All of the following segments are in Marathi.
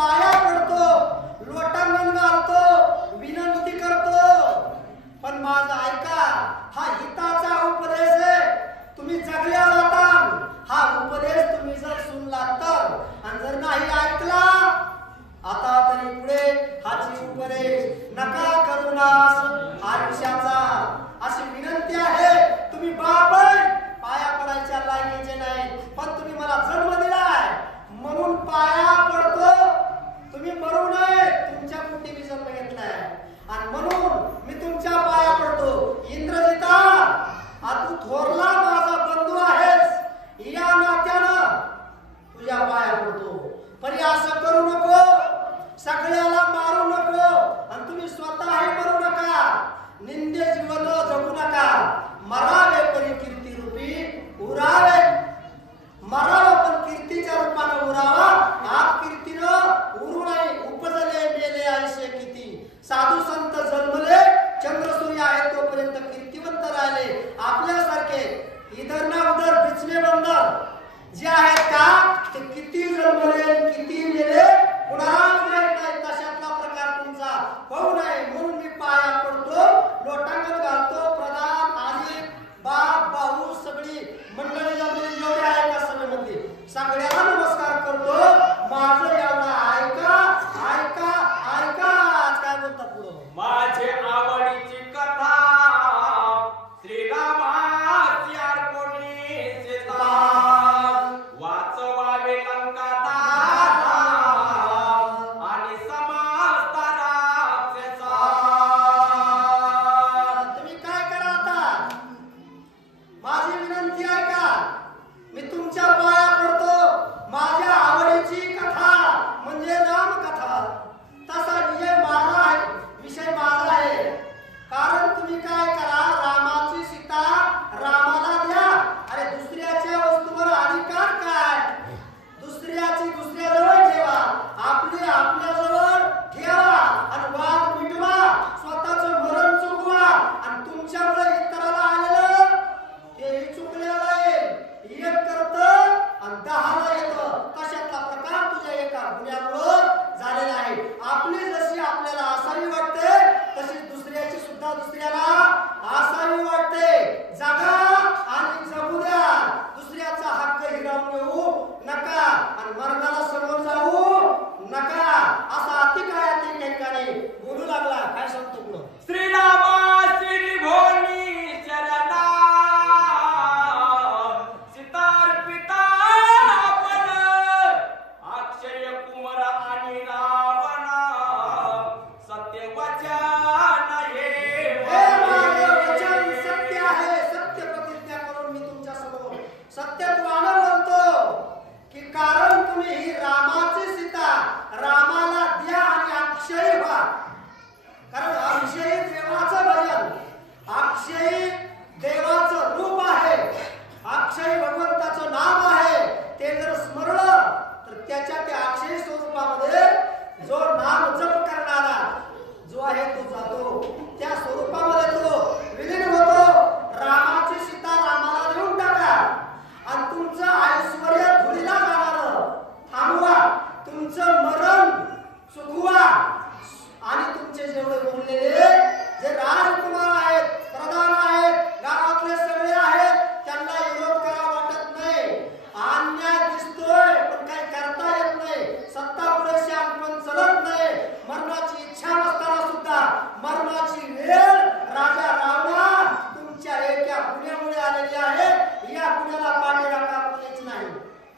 पाया पडतो, लोटांगण घालतो, विनंती करतो, पण माझं ऐका, हा हिताचा उपदेश आहे. तुम्ही जगल्या जाता, हा उपदेश तुम्ही जर सुनला तर, आणि जर नाही ऐकला आता तरी पुढे हाची उपदेश नका करूनास आयुष्याचा, अशी विनंती आहे. तुम्ही बाप पाया पडायच्या लायकीचे नाही, पण तुम्ही मला जन्म दिलाय म्हणून पाया पडतो. तुम्ही मरू नये, तुमच्या पोटी मी जन्म घेतलाय आणि म्हणून मी तुमच्या पाया पडतो. इंद्रजिता, तू थोरला माझा बंधू आहेस, या नात्यानं तुझ्या पाया पडतो. पण असं करू नको, सगळ्याला मारू नको आणि तुम्ही स्वतःही मरू नका, निंदे जीवन जगू नका. मरावे परी कीर्ती रूपी उरावे, मरावा पण कीर्तीच्या रूपानं उरावा. आप कीर्तीनं उरू नये, उपजले मेले आयुष्य किती. साधू संत जन्मले, चंद्र सूर्य आहे तोपर्यंत कीर्तिवंत राहिले. आपल्यासारखे इधर ना उधर बिचले बंदर जे आहेत का, ते किती जन्मले किती मेले कुणालाच माहित नाही. तशातला प्रकार तुमचा होऊ नये म्हणून मी पाया पडतो, लोटांगण घालतो. प्रधान आणि बाप भाऊ सगळी मंडळी जमलेली जेवढी आहे त्या सभेमध्ये सगळ्याला नमस्कार करतो. माझं एवढं ऐका ऐका ऐका. काय बोलतात पुढं? माझे आवडीची कथा श्रीरामाची अर्पणी सीता, वाचवावे लंका दादा आणि समजता राक्षसा. तुम्ही काय करा आता, माझी विनंती ऐका. मी तुमच्या पाया पडतो. माझ्या आवडीची कथा म्हणजे रामकथा, तसा विषय माझा आहे. कारण तुम्ही काय करा, रामाची सीता रामाला द्या. अरे दुसऱ्याच्या वस्तूवर अधिकार काय? दुसऱ्याची दुसऱ्याजवळ ठेवा, आपली आपल्याजवळ ठेवा आणि वाद मिटवा, स्वतःचं मरण चुकवा आणि तुमच्यामुळे इतराला आलेलं तेही चुकलेलं आहे. एक करतं आणि 10ला येतं. तशातला प्रकार तुझ्या एका गुन्ह्यामुळं झालेला आहे. आपली जशी आपल्याला असावी वाटते तशी दुसऱ्याची सुद्धा दुसऱ्याला असावी वाटते. जगा आणि जगू द्या, दुसऱ्याचा हक्क हिरावून घेऊ नका आणि मर्दाला समोर जाऊ नका. असा अतिकायातील ठिकाणी बोलू लागला. काय सांगतो पुढं? श्रीरामाची निभोनी चरणा, सीतार्पिता पण अक्षय कुमार आणि रावण, सत्यवचन हे माझे वचन सत्य आहे. सत्य प्रतिज्ञा करून मी तुमच्या समोर सत्यत्वानं म्हणतो की कारण तुम्ही ही रामाची सीता रामाला द्या आणि अक्षयी व्हा. कारण अक्षयी देवाचं भजन, अक्षयी देवाचं रूप आहे, अक्षयी भगवंताचं नाम आहे. ते जर स्मरलं तर त्याच्या त्या अक्षयी स्वरूपामध्ये जो नाम जप करणारा जो आहे तो जातो, त्या स्वरूपामध्ये तो विलीन होतो. रामाची सीता रामाला देऊन टाका आणि तुमचं ऐश्वर्य धुळीला जाणारं थांबवा, तुमचं मरण चुकवा आणि तुमचे जेवढे उरलेले जे राजकुमार आहेत, प्रधान आहेत, गावातले सगळे आहेत, त्यांना विरोध करा वाटत नाही. अन्याय दिसतोय पण काही करता येत नाही. सत्ता पुरेशी आपण चलत नाही. मरणाची इच्छा नसताना सुद्धा मरणाची वेळ राजा रावणा तुमच्या एका गुन्ह्यामुळे आलेली आहे. या गुन्ह्याला पाठी राखा कोणीच नाही.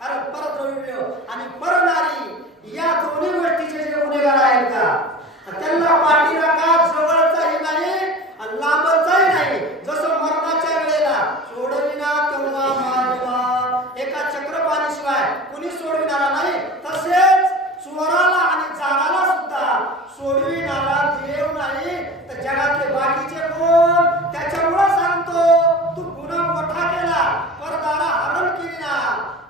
अरे परद्रव्य आणि परनारी या दोन्ही गोष्टीचे जे गुन्हेगार आहेत का, त्यांना पाठी राखा. जवळचाही नाही आणि लांबचाही नाही. जसं मरणाच्या वेळेला सोडविना तेव्हा मारवा, एका चक्रपाणीशिवाय कुणी सोडविणारा नाही, तसेच चोराला आणि जाराला सुद्धा सोडविणारा देव नाही. तर जगातले बाकीचे कोण? त्याच्यामुळे सांगतो, तू गुन्हा मोठा केला, परदारा हरण केली ना,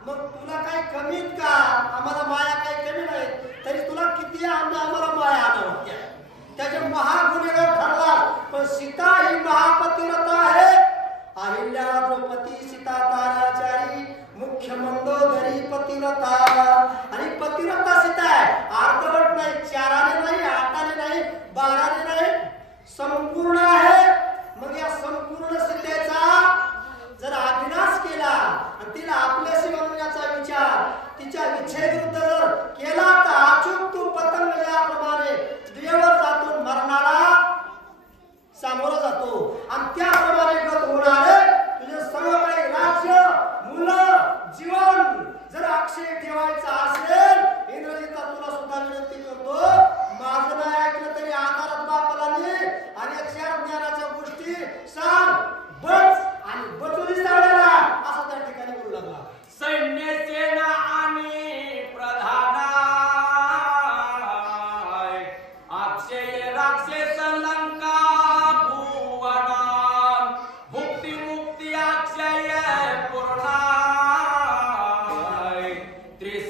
मग तुला काही कमीत का? आम्हाला माया काही कमी नाही, तरी तुला किती आम्हाला माया आणावत्या. त्याचे महागुन्हेगार ठरला. पण सीता ही महापतिव्रता आहे. अहिल्या द्रौपदी सीता ताराचारी मुख्य मंदोदरी पतिव्रता आणि पतिव्रता सीता आहे. अर्ध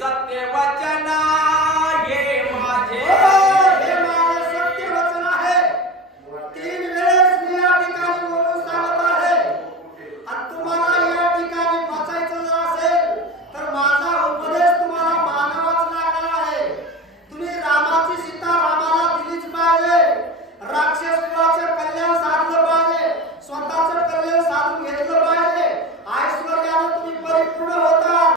सत्य वचन